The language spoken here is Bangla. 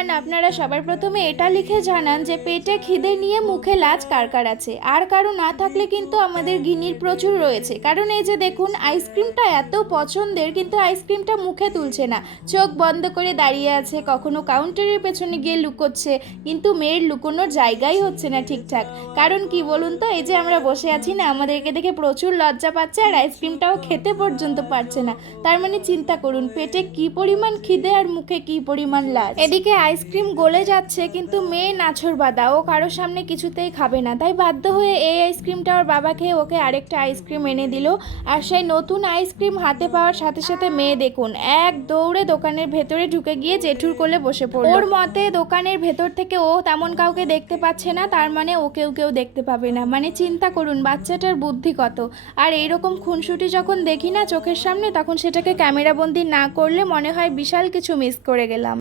ওয়ান আপনারা সবার প্রথমে এটা লিখে জানান যে পেটে খিদে নিয়ে মুখে লাজ কার কার আছে? আর কারও না থাকলে কিন্তু আমাদের গিনির প্রচুর রয়েছে। কারণ এই যে দেখুন আইসক্রিমটা এত পছন্দের, কিন্তু আইসক্রিমটা মুখে তুলছে না। চোখ বন্ধ করে দাঁড়িয়ে আছে, কখনো কাউন্টারের পেছনে গিয়ে লুকোচ্ছে, কিন্তু মেয়ের লুকোনোর জায়গাই হচ্ছে না ঠিকঠাক। কারণ কি বলুন তো, এই যে আমরা বসে আছি না, আমাদেরকে দেখে প্রচুর লজ্জা পাচ্ছে আর আইসক্রিমটাও খেতে পর্যন্ত পারছে না। তার মানে চিন্তা করুন, পেটে কি পরিমাণ খিদে আর মুখে কি পরিমাণ লাজ? এদিকে আইসক্রিম গলে যাচ্ছে, কিন্তু মেয়ে নাছর বাদা। ও কারোর সামনে কিছুতেই খাবে না। তাই বাধ্য হয়ে এই আইসক্রিমটা ওর বাবা খেয়ে ওকে আরেকটা আইসক্রিম এনে দিল। আর সেই নতুন আইসক্রিম হাতে পাওয়ার সাথে সাথে মেয়ে দেখুন, এক দৌড়ে দোকানের ভেতরে ঢুকে গিয়ে জেঠুর কোলে বসে পড়ল। ওর মতে দোকানের ভেতর থেকে ও তেমন কাউকে দেখতে পাচ্ছে না, তার মানে ওকেও কেউ দেখতে পাবে না। মানে চিন্তা করুন, বাচ্চাটার বুদ্ধি কত। আর এইরকম খুনসুটি যখন দেখি না চোখের সামনে, তখন সেটাকে ক্যামেরাবন্দি না করলে মনে হয় বিশাল কিছু মিস করে গেলাম।